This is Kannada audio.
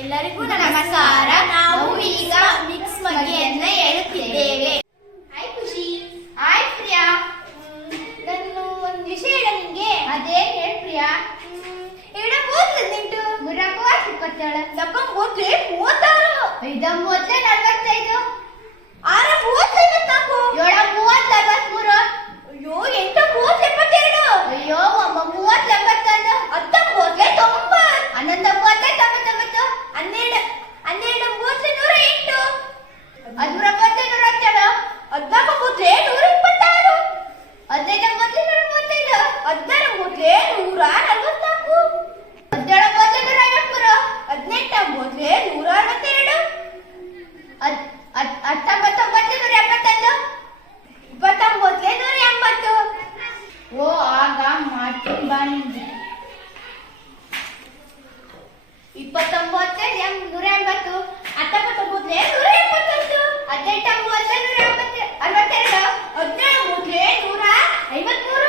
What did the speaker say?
ಎಲ್ಲರಿಗೂ ನಮಸ್ಕಾರ. ನಾವು ಈಗ ಮಿಕ್ಸ್ ಮಗ್ಗಿಯನ್ನ ಹೇಳುತ್ತಿದ್ದೇವೆ. ಹಾಯ್ ಖುಷಿ. ಹಾಯ್ ಪ್ರಿಯಾ. ನಾನು ಒಂದು ವಿಷಯ ಹೇಳ ನಿಂಗೆ. ಅದೇನ್ ಹೇಳ್ ಪ್ರಿಯಾ? ಇವಳ ಕೂದಲು ನಿಂಟು ಮುರಕ 27, ದಪ್ಪ ಕೂದಲು 36, 5 30 45, 6 30 54, 7 30 43, ಅಯ್ಯೋ 8 30 72, ಅಯ್ಯೋ 9 30 71, 10 30 90, 11 30 99, 12 12 30 108, 13 30 107, 14 30 126, 15 30 135, 16 30 144, 17 30 153, 18 30 162, 19 171, 29 180. ಓ ಆಗ ಮಾಡ್ತೀನಿ ಬಾ ನಿಂಗೆ. 29 180, 19 181, 18 30 162, 17 30 153,